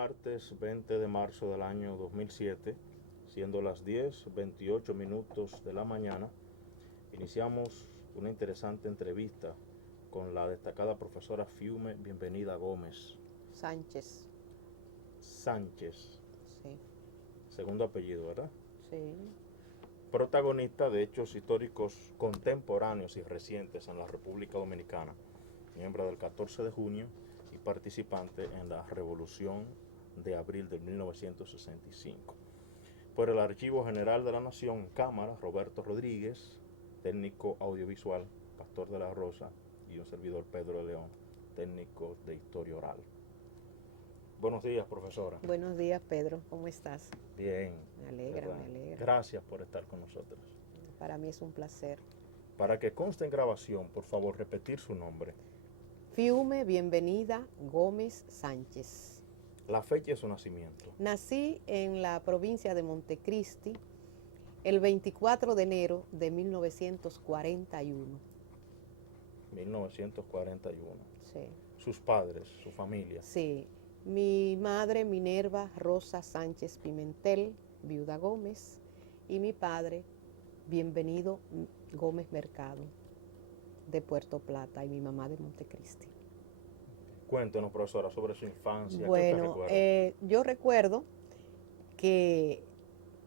martes 20 de marzo del año 2007, siendo las 10:28 de la mañana, iniciamos una interesante entrevista con la destacada profesora Fiume Bienvenida Gómez Sánchez. Sánchez, Sí, segundo apellido, ¿verdad? sí. Protagonista de hechos históricos contemporáneos y recientes en la República Dominicana, miembro del 14 de junio y participante en la Revolución de abril de 1965. Por el Archivo General de la Nación, Cámara, Roberto Rodríguez, técnico audiovisual, Pastor de la Rosa, y un servidor, Pedro de León, técnico de Historia Oral. Buenos días, profesora. Buenos días, Pedro. ¿Cómo estás? Bien. Me alegra, ¿verdad? me alegra. Gracias por estar con nosotros. Para mí es un placer. Para que conste en grabación, por favor, repetir su nombre. Fiume Bienvenida Gómez Sánchez. La fecha de su nacimiento. Nací en la provincia de Montecristi el 24 de enero de 1941. 1941. Sí. Sus padres, su familia. Sí. Mi madre, Minerva Rosa Sánchez Pimentel, viuda Gómez, y mi padre, Bienvenido Gómez Mercado, de Puerto Plata, y mi mamá de Montecristi. Cuéntenos, profesora, sobre su infancia. Bueno, ¿Qué usted recuerda? yo recuerdo que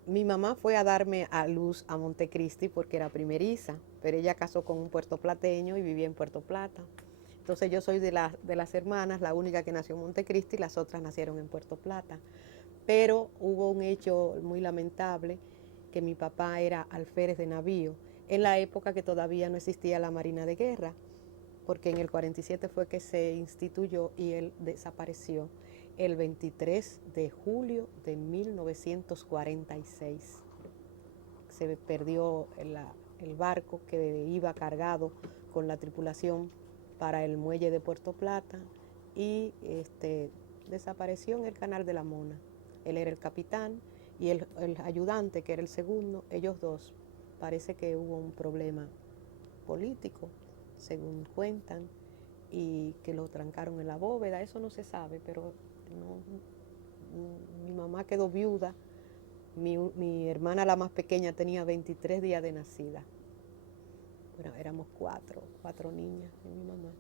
mi mamá fue a darme a luz a Montecristi porque era primeriza, pero ella casó con un puertoplateño y vivía en Puerto Plata. Entonces yo soy de las hermanas, la única que nació en Montecristi, las otras nacieron en Puerto Plata. Pero hubo un hecho muy lamentable, que mi papá era alférez de navío, en la época que todavía no existía la Marina de Guerra, porque en el 47 fue que se instituyó y él desapareció el 23 de julio de 1946. Se perdió el barco que iba cargado con la tripulación para el muelle de Puerto Plata y desapareció en el Canal de la Mona. Él era el capitán y el ayudante, que era el segundo, ellos dos, parece que hubo un problema político, según cuentan, y que lo trancaron en la bóveda. Eso no se sabe, pero mi mamá quedó viuda. Mi hermana, la más pequeña, tenía 23 días de nacida. Bueno, éramos cuatro niñas y mi mamá.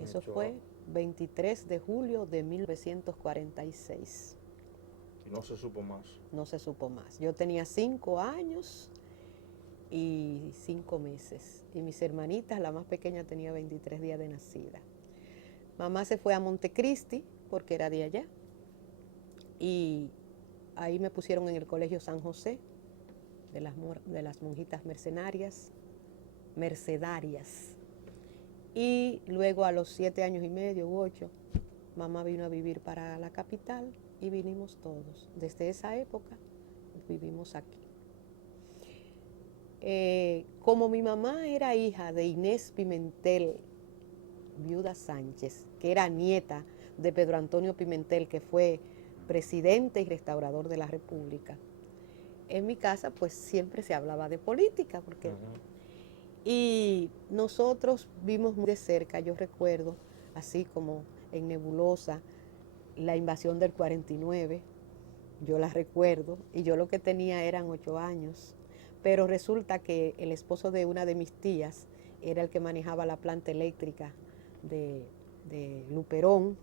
Eso fue 23 de julio de 1946. Y no se supo más. No se supo más. Yo tenía 5 años y 5 meses. Y mis hermanitas, la más pequeña, tenía 23 días de nacida. Mamá se fue a Montecristi porque era de allá. Y ahí me pusieron en el Colegio San José, de las monjitas mercedarias. Y luego a los 7 años y medio u 8, mamá vino a vivir para la capital y vinimos todos. Desde esa época vivimos aquí. Como mi mamá era hija de Inés Pimentel, viuda Sánchez, que era nieta de Pedro Antonio Pimentel, que fue presidente y restaurador de la República, en mi casa pues siempre se hablaba de política, porque y nosotros vimos muy de cerca, yo recuerdo, así como en nebulosa, la invasión del 49, yo la recuerdo, y yo lo que tenía eran 8 años, pero resulta que el esposo de una de mis tías era el que manejaba la planta eléctrica de Luperón,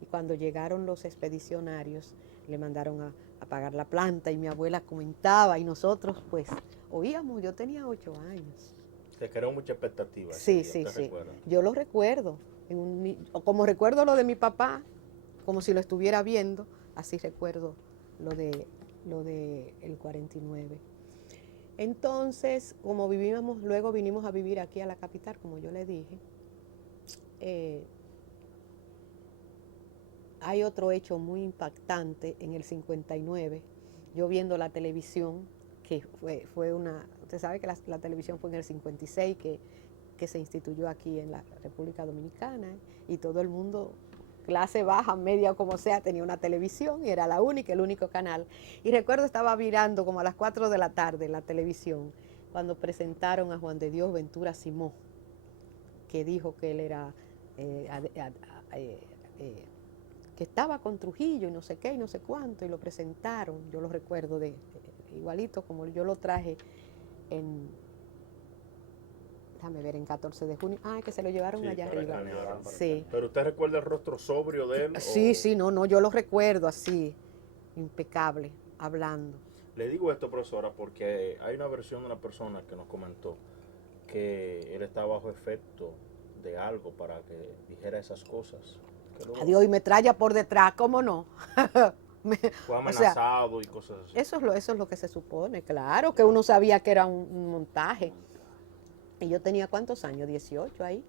y cuando llegaron los expedicionarios le mandaron a apagar la planta, y mi abuela comentaba, y nosotros pues oíamos. Yo tenía 8 años. Se creó mucha expectativa. Sí, sí, sí. Recuerda. Yo lo recuerdo. Como recuerdo lo de mi papá, como si lo estuviera viendo, así recuerdo lo de el 49. Entonces, como vivíamos, luego vinimos a vivir aquí a la capital, como yo le dije. Hay otro hecho muy impactante en el 59, yo viendo la televisión, que fue una, usted sabe que la televisión fue en el 56, que se instituyó aquí en la República Dominicana, y todo el mundo, clase baja, media o como sea, tenía una televisión y era el único canal. Y recuerdo estaba mirando como a las 4 de la tarde la televisión, cuando presentaron a Juan de Dios Ventura Simó, que dijo que él era que estaba con Trujillo y no sé qué y no sé cuánto, y lo presentaron, yo lo recuerdo igualito como yo lo traje en, déjame ver, en 14 de junio, que se lo llevaron Sí, allá para arriba. escanear. Sí. ¿Pero usted recuerda el rostro sobrio de él? Sí, sí, no, yo lo recuerdo así, impecable, hablando. Le digo esto, profesora, porque hay una versión de una persona que nos comentó que él estaba bajo efecto de algo para que dijera esas cosas. Adiós, y metralla por detrás, ¿cómo no? Fue O sea, amenazado y cosas así. eso es lo que se supone, claro, que uno sabía que era un montaje. Y yo tenía ¿cuántos años? 18 ahí,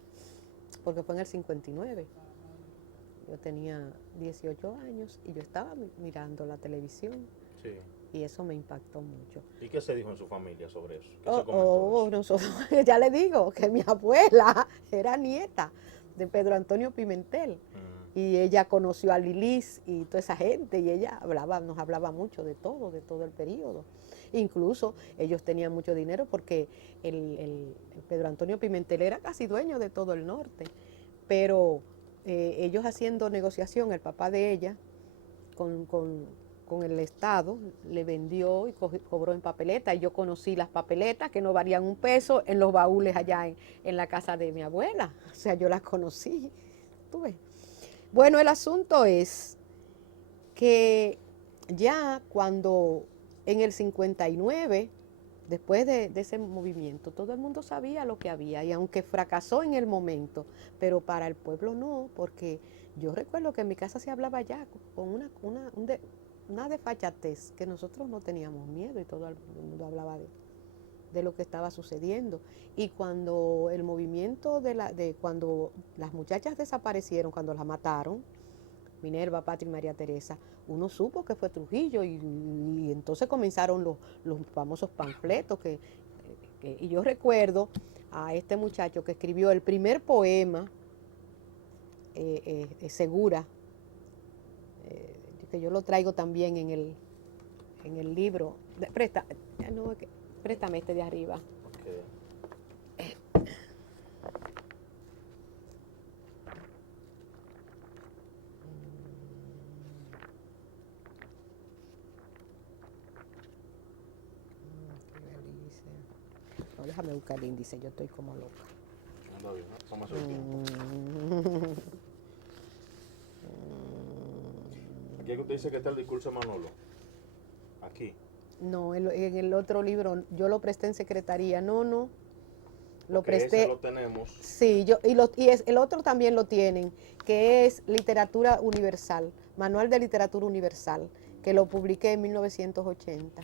porque fue en el 59. Yo tenía 18 años y yo estaba mirando la televisión. Sí. Y eso me impactó mucho. ¿Y qué se dijo en su familia sobre eso? ¿Qué se comentó de eso? Nosotros, ya le digo que mi abuela era nieta de Pedro Antonio Pimentel. Y ella conoció a Lilis y toda esa gente, y ella nos hablaba mucho de todo el periodo. Incluso ellos tenían mucho dinero porque el Pedro Antonio Pimentel era casi dueño de todo el norte. Pero ellos haciendo negociación, el papá de ella, con el Estado, le vendió y cobró en papeleta. Y yo conocí las papeletas que no valían un peso en los baúles allá en la casa de mi abuela. O sea, yo las conocí. ¿Tú ves? Bueno, el asunto es que ya cuando en el 59, después de ese movimiento, todo el mundo sabía lo que había, y aunque fracasó en el momento, pero para el pueblo no, porque yo recuerdo que en mi casa se hablaba ya con una desfachatez, que nosotros no teníamos miedo y todo el mundo hablaba de lo que estaba sucediendo. Y cuando el movimiento cuando las muchachas desaparecieron, cuando las mataron, Minerva, Patria y María Teresa, uno supo que fue Trujillo y entonces comenzaron los famosos panfletos y yo recuerdo a este muchacho que escribió el primer poema, Segura, que yo lo traigo también en el libro. Préstame este de arriba. Okay. No, déjame buscar el índice, yo estoy como loca. Anda bien, ¿no? Tómase el tiempo. Aquí es que usted dice que está el discurso de Manolo. Aquí. No, en el otro libro yo lo presté en secretaría. No, lo Porque presté. ese lo tenemos. Sí, el otro también lo tienen, que es Literatura Universal, Manual de Literatura Universal, que lo publiqué en 1980.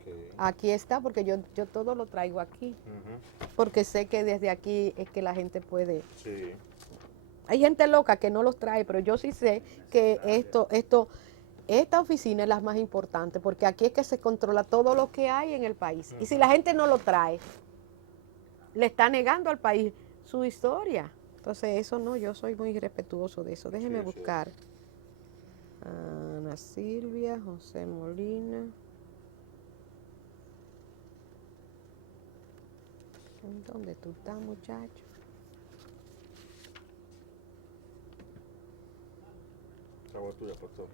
Okay. Aquí está, porque yo todo lo traigo aquí, porque sé que desde aquí es que la gente puede. Sí. Hay gente loca que no los trae, pero yo sí sé que esta oficina es la más importante, porque aquí es que se controla todo lo que hay en el país. Y si la gente no lo trae, le está negando al país su historia. Entonces eso no, yo soy muy respetuoso de eso. Déjeme buscar. Ana Silvia, José Molina. ¿Dónde tú estás, muchacho? Agua tuya, pastor.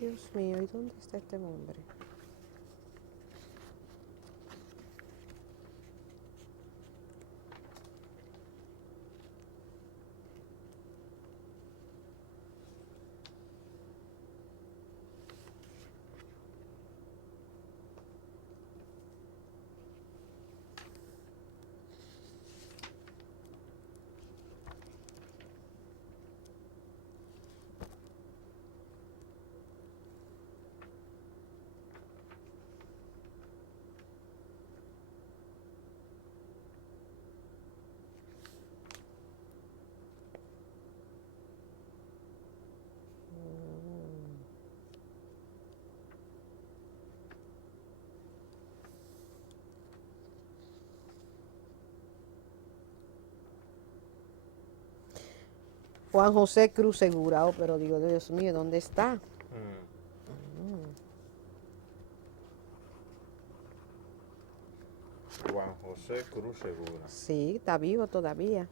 Dios mío, ¿y dónde está este hombre? Juan José Cruz Segura, pero digo, Dios mío, ¿dónde está? Juan José Cruz Segura. Sí, está vivo todavía.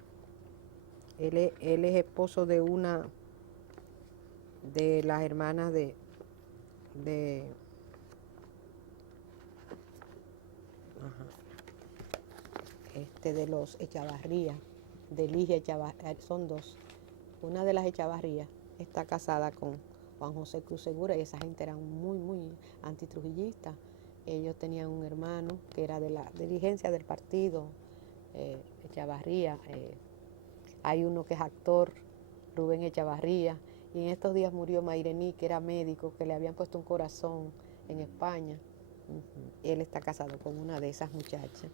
Él es esposo de una de las hermanas de de los Echavarría, de Ligia Echavarría, son dos. Una de las Echavarría está casada con Juan José Cruz Segura y esa gente eran muy, muy antitrujillistas. Ellos tenían un hermano que era de la dirigencia del partido, Echavarría. Hay uno que es actor, Rubén Echavarría, y en estos días murió Mairení, que era médico, que le habían puesto un corazón en España. Él está casado con una de esas muchachas,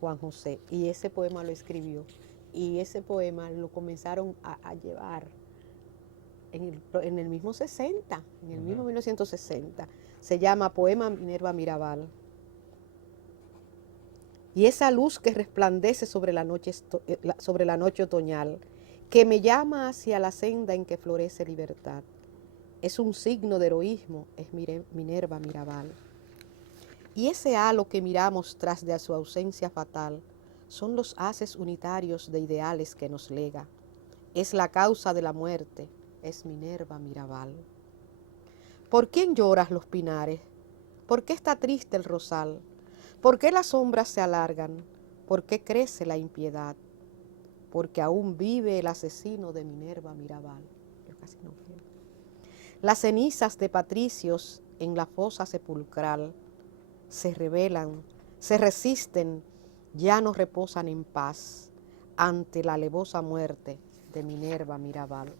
Juan José, y ese poema lo escribió, y ese poema lo comenzaron a llevar en el mismo 60, en el mismo 1960. Se llama Poema Minerva Mirabal. Y esa luz que resplandece sobre la noche otoñal, que me llama hacia la senda en que florece libertad, es un signo de heroísmo, es Minerva Mirabal. Y ese halo que miramos tras de su ausencia fatal, son los haces unitarios de ideales que nos lega. Es la causa de la muerte, es Minerva Mirabal. ¿Por quién lloras los pinares? ¿Por qué está triste el rosal? ¿Por qué las sombras se alargan? ¿Por qué crece la impiedad? Porque aún vive el asesino de Minerva Mirabal. Yo casi no veo. Las cenizas de patricios en la fosa sepulcral se rebelan, se resisten, ya no reposan en paz ante la alevosa muerte de Minerva Mirabal.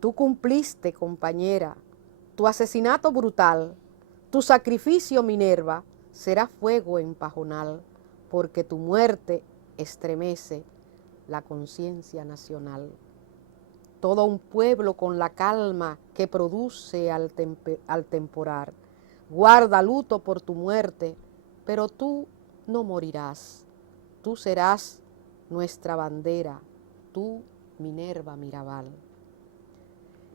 Tú cumpliste, compañera, tu asesinato brutal, tu sacrificio, Minerva, será fuego en pajonal, porque tu muerte estremece la conciencia nacional. Todo un pueblo con la calma que produce al temporar, guarda luto por tu muerte, pero tú no morirás. Tú serás nuestra bandera, tú, Minerva Mirabal.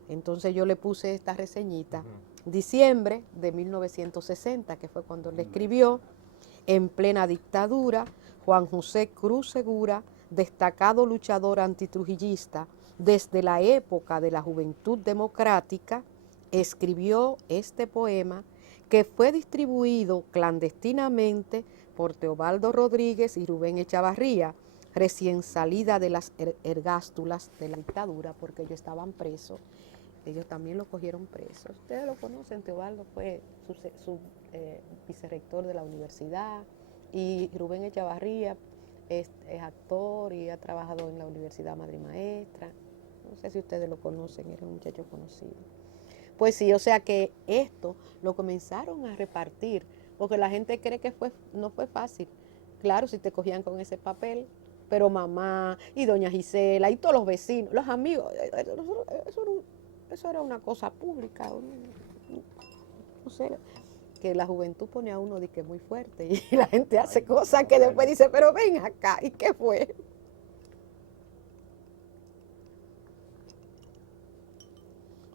Entonces yo le puse esta reseñita, diciembre de 1960, que fue cuando le escribió, en plena dictadura, Juan José Cruz Segura, destacado luchador antitrujillista, desde la época de la Juventud Democrática, escribió este poema que fue distribuido clandestinamente por Teobaldo Rodríguez y Rubén Echavarría, recién salida de las ergástulas de la dictadura, porque ellos estaban presos. Ellos también lo cogieron preso. Ustedes lo conocen, Teobaldo fue su vicerrector de la universidad y Rubén Echavarría es actor y ha trabajado en la Universidad Madre Maestra. No sé si ustedes lo conocen, era un muchacho conocido. Pues sí, o sea que esto lo comenzaron a repartir, porque la gente cree que no fue fácil. Claro, si te cogían con ese papel, pero mamá y doña Gisela y todos los vecinos, los amigos, eso era una cosa pública, no sé, que la juventud pone a uno de que muy fuerte y la gente hace cosas que después dice, pero ven acá, ¿y qué fue?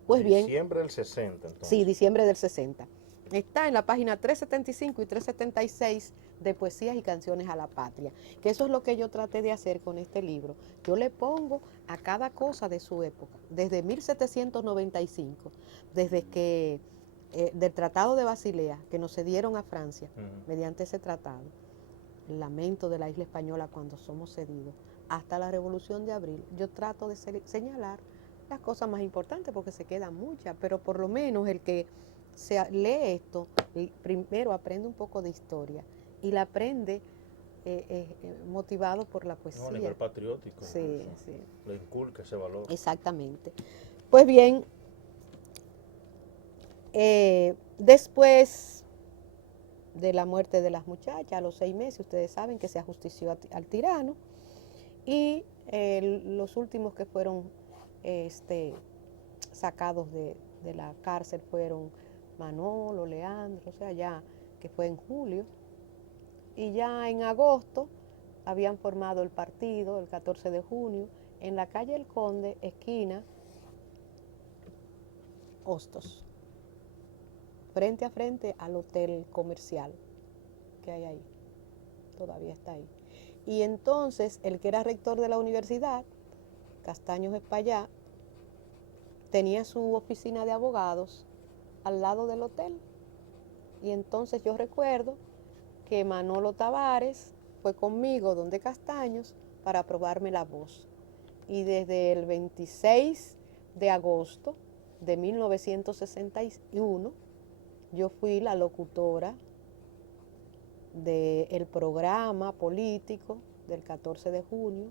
Pues bien. Diciembre del 60, entonces. Sí, diciembre del 60. Está en la página 375 y 376 de Poesías y Canciones a la Patria, que eso es lo que yo traté de hacer con este libro. Yo le pongo a cada cosa de su época, desde 1795, desde que del Tratado de Basilea, que nos cedieron a Francia, mediante ese tratado, el lamento de la isla española cuando somos cedidos, hasta la Revolución de Abril. Yo trato de señalar las cosas más importantes porque se quedan muchas, pero por lo menos el que lee esto, primero aprende un poco de historia y la aprende motivado por la poesía. No, a nivel patriótico. Sí, sí. Le inculca ese valor. Exactamente. Pues bien, después de la muerte de las muchachas, a los 6 meses, ustedes saben que se ajustició al tirano, y los últimos que fueron sacados de la cárcel fueron Manolo, Leandro, o sea, ya que fue en julio, y ya en agosto habían formado el partido, el 14 de junio, en la calle El Conde, esquina Hostos, frente a frente al Hotel Comercial, que hay ahí. Todavía está ahí. Y entonces, el que era rector de la universidad, Castaños Espaillá, tenía su oficina de abogados al lado del hotel. Y entonces yo recuerdo que Manolo Tavares fue conmigo donde Castaños para probarme la voz. Y desde el 26 de agosto de 1961, yo fui la locutora del programa político del 14 de junio,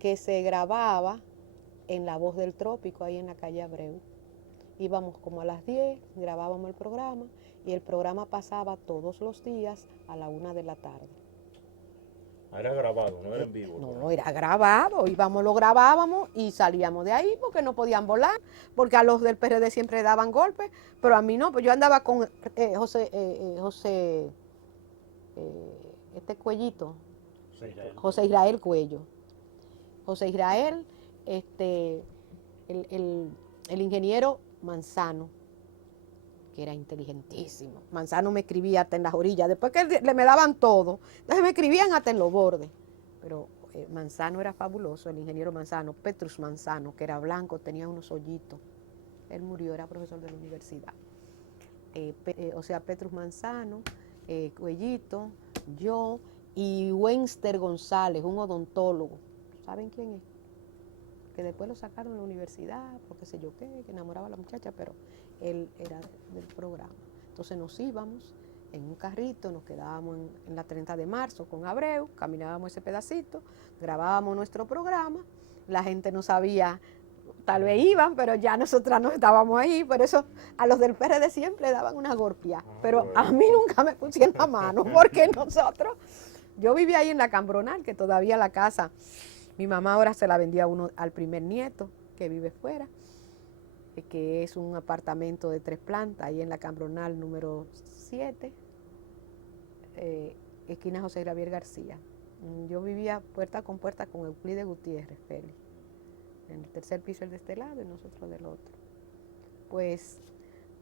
que se grababa en La Voz del Trópico, ahí en la calle Abreu. Íbamos como a las 10, grabábamos el programa, y el programa pasaba todos los días a la 1 de la tarde. Era grabado, no era en vivo. No, era grabado, lo grabábamos y salíamos de ahí porque no podían volar, porque a los del PRD siempre daban golpes, pero a mí no, pues yo andaba con este Cuellito, José Israel Cuello. José Israel, el ingeniero Manzano, que era inteligentísimo. Manzano me escribía hasta en las orillas, después que me daban todo, entonces me escribían hasta en los bordes. Pero Manzano era fabuloso, el ingeniero Manzano, Petrus Manzano, que era blanco, tenía unos hoyitos. Él murió, era profesor de la universidad. Petrus Manzano, Cuellito, yo y Wenster González, un odontólogo. ¿Saben quién es? Que después lo sacaron de la universidad, porque sé yo qué, que enamoraba a la muchacha, pero él era del programa. Entonces nos íbamos en un carrito, nos quedábamos en la 30 de marzo con Abreu, caminábamos ese pedacito, grabábamos nuestro programa, la gente no sabía, tal vez iban, pero ya nosotras no estábamos ahí, por eso a los del PRD siempre daban una golpea, pero a mí nunca me pusieron la mano, porque yo vivía ahí en la Cambronal, que todavía la casa, mi mamá ahora se la vendía al primer nieto, que vive fuera, que es un apartamento de 3 plantas, ahí en la Cambronal número 7, esquina José Javier García. Yo vivía puerta con Euclides Gutiérrez, Félix, en el tercer piso de este lado y nosotros del otro. Pues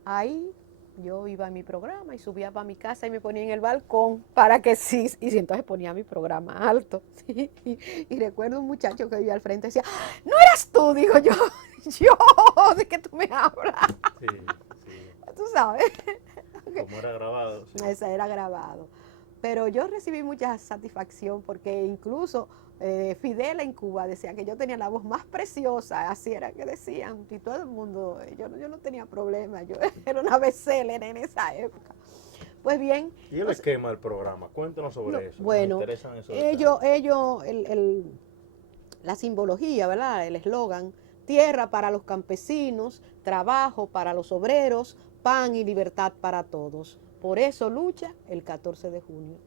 ahí yo iba a mi programa y subía para mi casa y me ponía en el balcón para que sí, y entonces ponía mi programa alto. ¿Sí? Y recuerdo un muchacho que vivía al frente y decía, ¿no eras tú? Digo yo, ¿de qué tú me hablas? Sí. Tú sabes. Como era grabado. Sí. Esa era grabado. Pero yo recibí mucha satisfacción porque incluso Fidel en Cuba decía que yo tenía la voz más preciosa, así era que decían, y todo el mundo, yo no tenía problema, yo era una bestseller en esa época. Pues bien. ¿Y el esquema del programa? Cuéntanos sobre eso. Bueno, me interesan esos la simbología, ¿verdad? El eslogan, tierra para los campesinos, trabajo para los obreros, pan y libertad para todos. Por eso lucha el 14 de junio.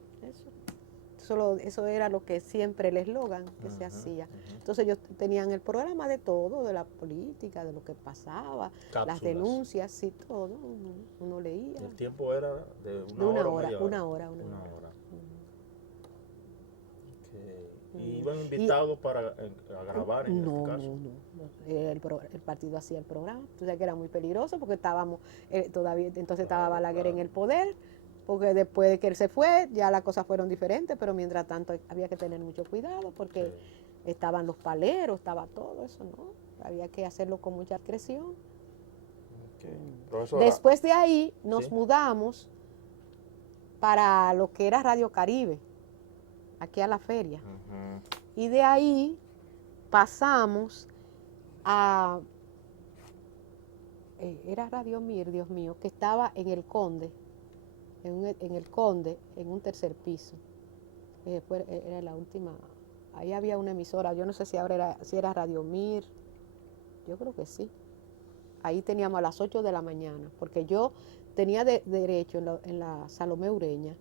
Eso era lo que siempre el eslogan que se hacía. Entonces ellos tenían el programa de todo, de la política, de lo que pasaba, cápsulas, las denuncias, sí, todo. Uno leía. El tiempo era de una hora. Una hora. ¿Y iban invitados a grabar en este caso? No. El partido hacía el programa. Entonces que era muy peligroso porque estábamos, todavía, entonces estaba Balaguer en el poder, porque después de que él se fue, ya las cosas fueron diferentes, pero mientras tanto había que tener mucho cuidado porque estaban los paleros, estaba todo eso, ¿no? Había que hacerlo con mucha discreción. Después de ahí nos mudamos para lo que era Radio Caribe, aquí a la feria. Y de ahí pasamos a, era Radio Mir, Dios mío, que estaba en el Conde, en un tercer piso. Después era la última, ahí había una emisora, yo no sé si ahora era Radio Mir, yo creo que sí. Ahí teníamos a las 8 de la mañana, porque yo tenía derecho en la Salomé Ureña,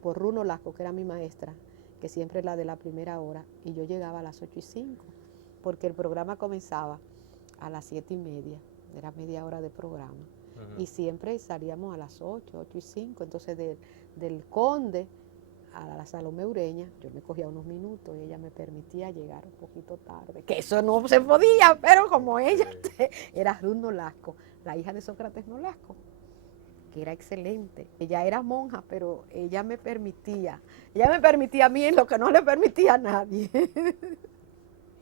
por Runo Lasco, que era mi maestra, que siempre es la de la primera hora, y yo llegaba a las 8:05, porque el programa comenzaba a las 7:30, era media hora de programa, y siempre salíamos a las 8:05, entonces del Conde a la Salomé Ureña, yo me cogía unos minutos y ella me permitía llegar un poquito tarde, que eso no se podía, pero como ella era Ruth Nolasco, la hija de Sócrates Nolasco, que era excelente. Ella era monja, pero ella me permitía a mí en lo que no le permitía a nadie.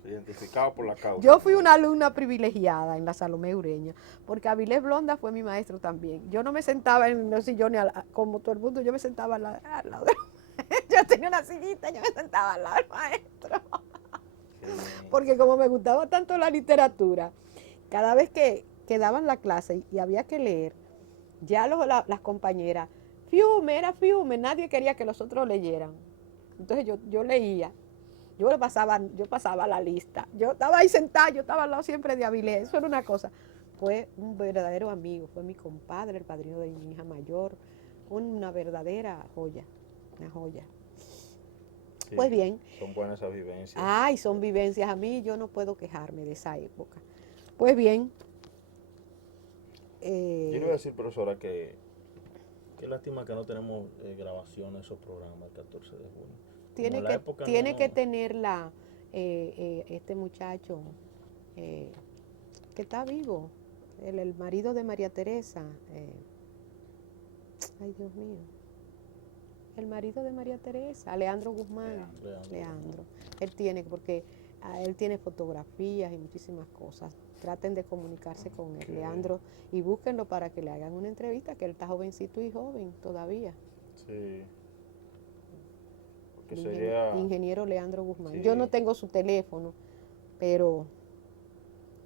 Se identificaba por la causa. Yo fui una alumna privilegiada en la Salomé Ureña, porque Avilés Blonda fue mi maestro también. Yo no me sentaba en los sillones como todo el mundo, yo me sentaba al lado de yo tenía una sillita, yo me sentaba al lado del maestro. Porque como me gustaba tanto la literatura, cada vez que daban la clase y había que leer, ya las compañeras, era fiume, nadie quería que los otros leyeran. Entonces yo leía. Yo pasaba la lista. Yo estaba ahí sentada, yo estaba al lado siempre de Avilés. Eso era una cosa. Fue un verdadero amigo, fue mi compadre, el padrino de mi hija mayor. Una verdadera joya, una joya. Sí, pues bien. Son buenas esas vivencias. Ay, son vivencias. A mí yo no puedo quejarme de esa época. Pues bien. Yo le voy a decir, profesora, que qué lástima que no tenemos grabaciones de esos programas el 14 de junio. Tiene que tenerla este muchacho que está vivo, el marido de María Teresa. Ay, Dios mío. El marido de María Teresa, Leandro Guzmán. Leandro. Él tiene fotografías y muchísimas cosas. Traten de comunicarse con él, Leandro, y búsquenlo para que le hagan una entrevista, que él está jovencito y joven todavía. Sí. Ingeniero Leandro Guzmán. Sí. Yo no tengo su teléfono, pero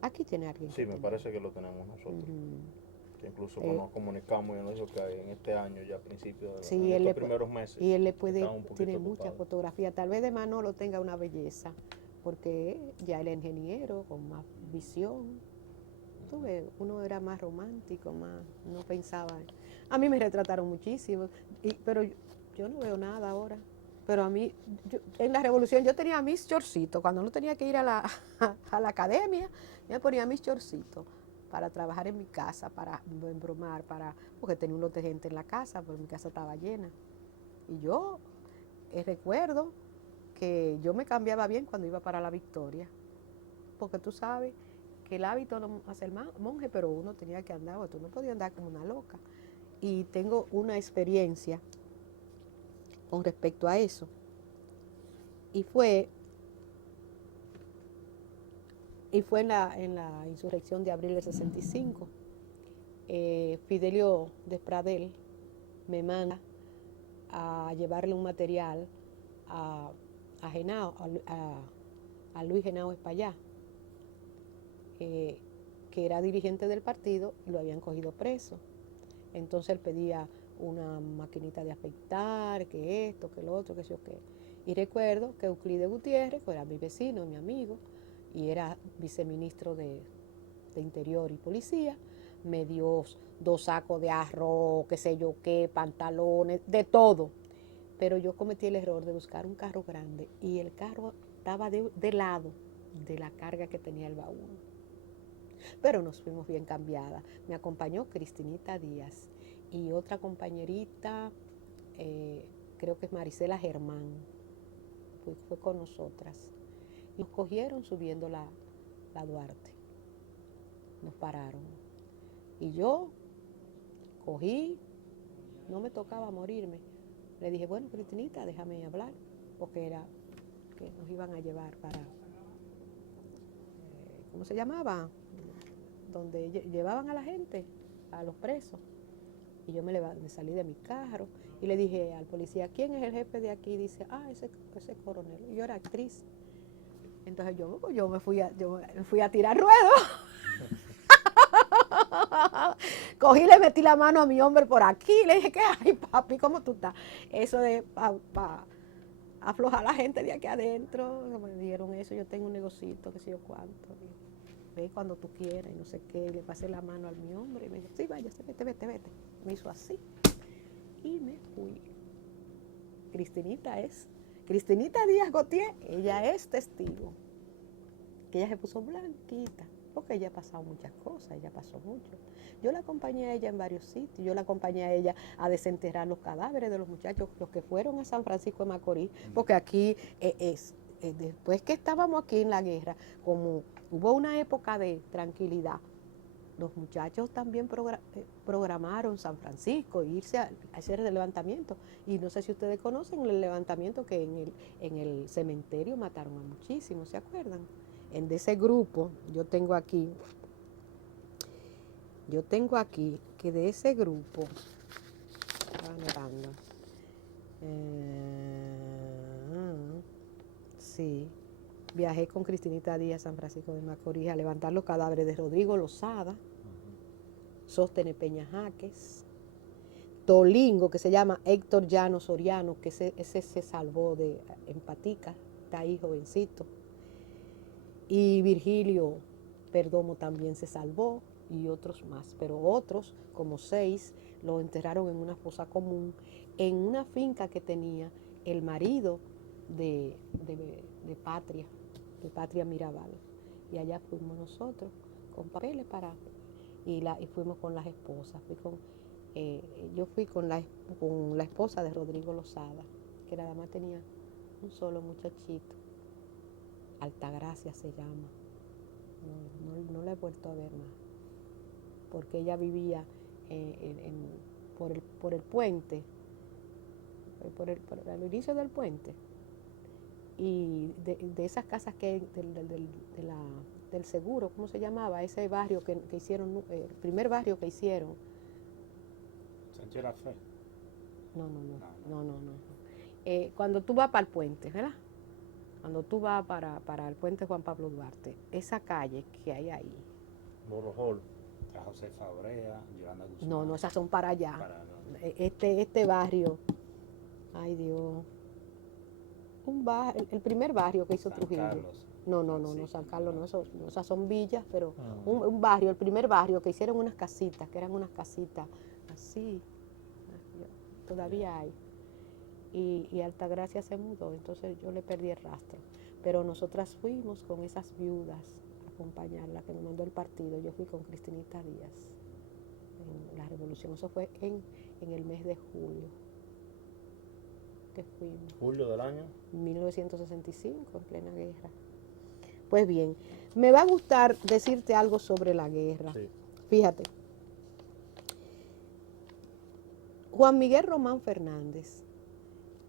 aquí tiene alguien. Sí, me parece que lo tenemos nosotros. Que incluso cuando nos comunicamos, yo nos dijo que en este año, ya a principios de los primeros meses. Y él tiene muchas fotografías. Tal vez de Manolo tenga una belleza, porque ya él es ingeniero, con más visión. Tú ves, uno era más romántico, no pensaba. A mí me retrataron muchísimo, pero yo no veo nada ahora. Pero a mí, en la revolución yo tenía mis chorcitos. Cuando no tenía que ir a la academia, yo me ponía mis chorcitos para trabajar en mi casa, para embromar, porque tenía un lote de gente en la casa, porque mi casa estaba llena. Y yo recuerdo que yo me cambiaba bien cuando iba para la Victoria, porque tú sabes que el hábito no hace el monje, pero uno tenía que andar, tú no podías andar como una loca. Y tengo una experiencia con respecto a eso. Y fue en la insurrección de abril del 65. Fidelio Despradel me manda a llevarle un material a Luis Genao Espaillá, que era dirigente del partido y lo habían cogido preso. Entonces él pedía una maquinita de afeitar, que esto, que lo otro, que yo qué. Y recuerdo que Euclides Gutiérrez, que era mi vecino, mi amigo, y era viceministro de Interior y Policía, me dio 2 sacos de arroz, qué sé yo qué, pantalones, de todo. Pero yo cometí el error de buscar un carro grande y el carro estaba de lado de la carga que tenía el baúl. Pero nos fuimos bien cambiadas. Me acompañó Cristinita Díaz y otra compañerita, creo que es Marisela Germán, fue con nosotras. Y nos cogieron subiendo la Duarte. Nos pararon. Y yo cogí, no me tocaba morirme. Le dije, bueno, Cristinita, déjame hablar, porque era que nos iban a llevar para, ¿cómo se llamaba? Donde llevaban a la gente, a los presos. Y yo me salí de mi carro y le dije al policía, ¿quién es el jefe de aquí? Y dice, ese coronel. Y yo era actriz. Entonces yo me fui a tirar ruedo. Cogí y le metí la mano a mi hombre por aquí. Le dije, ¿qué hay, papi? ¿Cómo tú estás? Eso de aflojar a la gente de aquí adentro. Me dieron eso. Yo tengo un negocito, qué sé yo cuánto. Ve cuando tú quieras y no sé qué. Y le pasé la mano a mi hombre y me dijo, sí, vaya, vete. Me hizo así y me fui. Cristinita Díaz Gautier, ella es testigo, que ella se puso blanquita, porque ella ha pasado muchas cosas, ella pasó mucho. Yo la acompañé a ella en varios sitios, yo la acompañé a ella a desenterrar los cadáveres de los muchachos, los que fueron a San Francisco de Macorís, porque aquí después que estábamos aquí en la guerra, como hubo una época de tranquilidad, los muchachos también programaron San Francisco, irse a hacer el levantamiento. Y no sé si ustedes conocen el levantamiento que en el cementerio mataron a muchísimos, ¿se acuerdan? De ese grupo, yo tengo aquí que de ese grupo, sí, viajé con Cristinita Díaz a San Francisco de Macorís a levantar los cadáveres de Rodrigo Lozada, Sóstenes Peña Jaques, Tolingo, que se llama Héctor Llano Soriano, que ese se salvó de Empatica, está ahí jovencito, y Virgilio Perdomo también se salvó, y otros más, pero otros, como 6, lo enterraron en una fosa común, en una finca que tenía el marido de Patria Mirabal. Y allá fuimos nosotros con papeles y fuimos con las esposas. Yo fui con la esposa de Rodrigo Lozada, que nada más tenía un solo muchachito. Altagracia se llama. No la he vuelto a ver más, porque ella vivía por el puente, por el inicio del puente, y de esas casas que hay del seguro, ¿cómo se llamaba? Ese barrio que hicieron, el primer barrio que hicieron. Sánchez La Fe. No. Cuando tú vas para el puente, ¿verdad? Cuando tú vas para el puente Juan Pablo Duarte, esa calle que hay ahí. Morojol. A José Fabrea, Yolanda Guzmán. No, esas son para allá. Este barrio, ay Dios, el primer barrio que hizo San Trujillo. Carlos. No, San Carlos no, esas son villas, pero un barrio, el primer barrio que hicieron unas casitas, que eran unas casitas así, todavía hay. Y Altagracia se mudó, entonces yo le perdí el rastro. Pero nosotras fuimos con esas viudas a acompañarla, que nos mandó el partido. Yo fui con Cristinita Díaz en la revolución, eso fue en el mes de julio que fuimos. ¿Julio del año? 1965, en plena guerra. Pues bien, me va a gustar decirte algo sobre la guerra. Sí. Fíjate. Juan Miguel Román Fernández,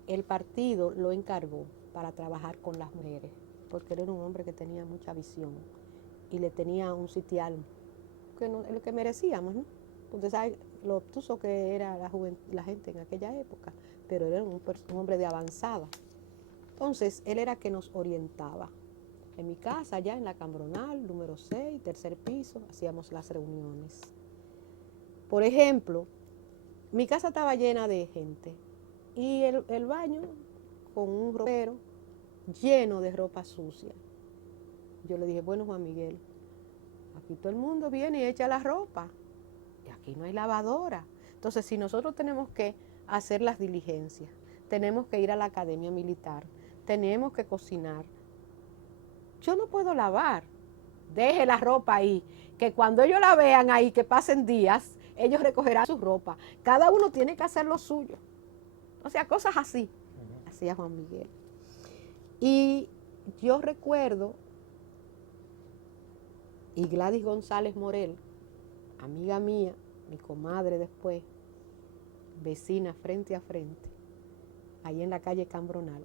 el partido lo encargó para trabajar con las mujeres, porque él era un hombre que tenía mucha visión y le tenía un sitial lo que merecíamos, ¿no? Usted sabe lo obtuso que era la gente en aquella época, pero él era un hombre de avanzada. Entonces, él era que nos orientaba. En mi casa, allá en la Cambronal, número 6, tercer piso, hacíamos las reuniones. Por ejemplo, mi casa estaba llena de gente y el baño con un ropero lleno de ropa sucia. Yo le dije, bueno, Juan Miguel, aquí todo el mundo viene y echa la ropa y aquí no hay lavadora. Entonces, si nosotros tenemos que hacer las diligencias, tenemos que ir a la academia militar, tenemos que cocinar, yo no puedo lavar. Deje la ropa ahí, que cuando ellos la vean ahí, que pasen días, ellos recogerán su ropa. Cada uno tiene que hacer lo suyo. O sea, cosas así. Hacía Juan Miguel. Y yo recuerdo, y Gladys González Morel, amiga mía, mi comadre después, vecina frente a frente, ahí en la calle Cambronal.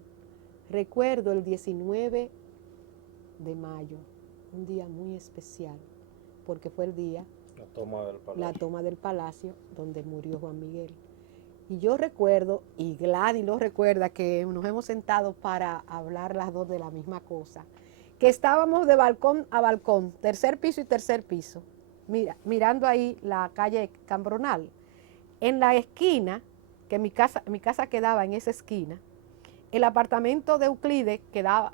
Recuerdo el 19 de mayo, un día muy especial, porque fue el día, la toma del palacio, donde murió Juan Miguel. Y yo recuerdo, y Gladys lo recuerda, que nos hemos sentado para hablar las dos de la misma cosa, que estábamos de balcón a balcón, tercer piso y tercer piso, mirando ahí la calle Cambronal. En la esquina, que mi casa quedaba en esa esquina, el apartamento de Euclides quedaba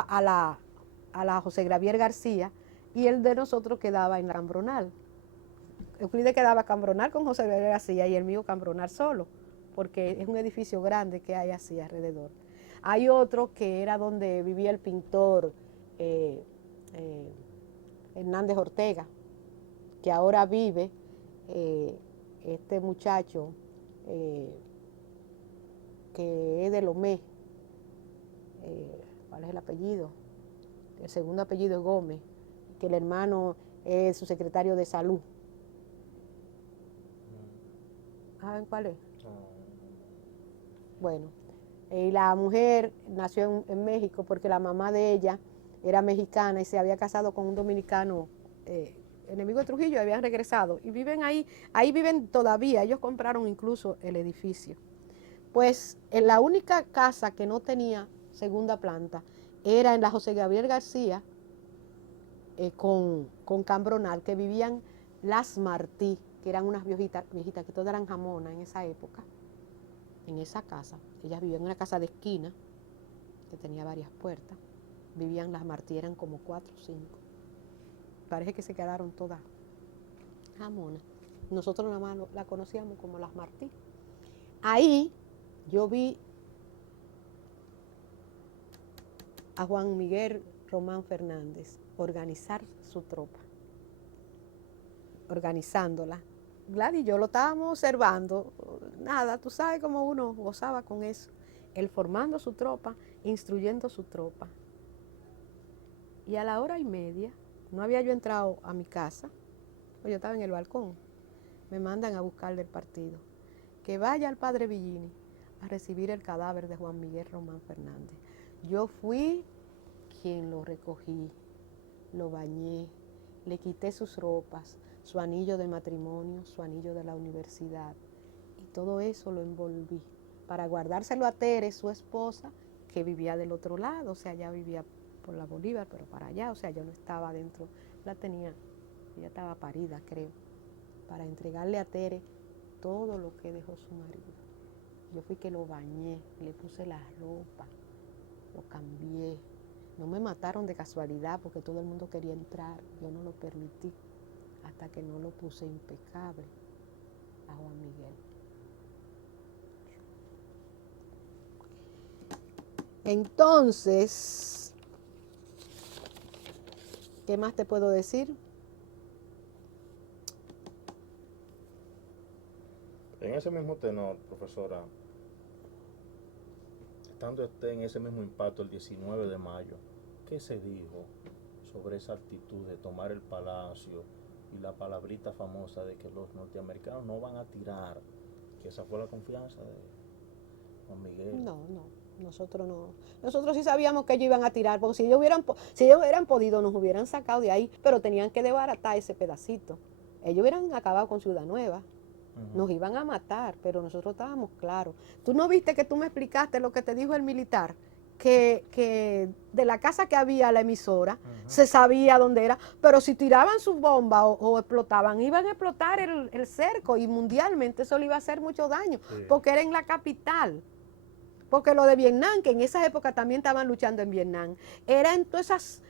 a la José Gravier García, y el de nosotros quedaba en la Cambronal. Euclides quedaba Cambronal con José Gravier García y el mío Cambronal solo, porque es un edificio grande que hay así alrededor. Hay otro que era donde vivía el pintor Hernández Ortega, que ahora vive este muchacho que es de Lomé. ¿Cuál es el apellido? El segundo apellido es Gómez, que el hermano su secretario de salud. ¿Saben cuál es? Bueno, y la mujer nació en México porque la mamá de ella era mexicana y se había casado con un dominicano enemigo de Trujillo, y habían regresado y viven ahí viven todavía. Ellos compraron incluso el edificio. Pues en la única casa que no tenía segunda planta era en la José Gabriel García con Cambronal, que vivían las Martí, que eran unas viejitas que todas eran jamonas en esa época. En esa casa, ellas vivían en una casa de esquina que tenía varias puertas. Vivían las Martí, eran como 4 o 5. Parece que se quedaron todas jamonas. Nosotros nada más la conocíamos como las Martí. Ahí yo vi a Juan Miguel Román Fernández organizar su tropa, organizándola. Gladys y yo lo estábamos observando, nada, tú sabes cómo uno gozaba con eso. Él formando su tropa, instruyendo su tropa. Y a la 1:30, no había yo entrado a mi casa, pues yo estaba en el balcón, me mandan a buscar del partido, que vaya al padre Villini a recibir el cadáver de Juan Miguel Román Fernández. Yo fui quien lo recogí, lo bañé, le quité sus ropas, su anillo de matrimonio, su anillo de la universidad, y todo eso lo envolví para guardárselo a Tere, su esposa, que vivía del otro lado, o sea, ella vivía por la Bolívar, pero para allá, o sea, yo no estaba dentro, la tenía, ella estaba parida, creo, para entregarle a Tere todo lo que dejó su marido. Yo fui que lo bañé, le puse la ropa, lo cambié. No me mataron de casualidad porque todo el mundo quería entrar, yo no lo permití, hasta que no lo puse impecable a Juan Miguel. Entonces, ¿qué más te puedo decir? En ese mismo tenor, profesora, estando en ese mismo impacto el 19 de mayo, ¿qué se dijo sobre esa actitud de tomar el palacio y la palabrita famosa de que los norteamericanos no van a tirar? Que esa fue la confianza de Juan Miguel. No, nosotros no. Nosotros sí sabíamos que ellos iban a tirar, porque si ellos hubieran podido, nos hubieran sacado de ahí, pero tenían que desbaratar ese pedacito. Ellos hubieran acabado con Ciudad Nueva. Nos iban a matar, pero nosotros estábamos claros. ¿Tú no viste que tú me explicaste lo que te dijo el militar? Que de la casa que había la emisora, se sabía dónde era, pero si tiraban sus bombas o explotaban, iban a explotar el cerco, y mundialmente eso le iba a hacer mucho daño, porque era en la capital. Porque lo de Vietnam, que en esa época también estaban luchando en Vietnam, era en todas esas...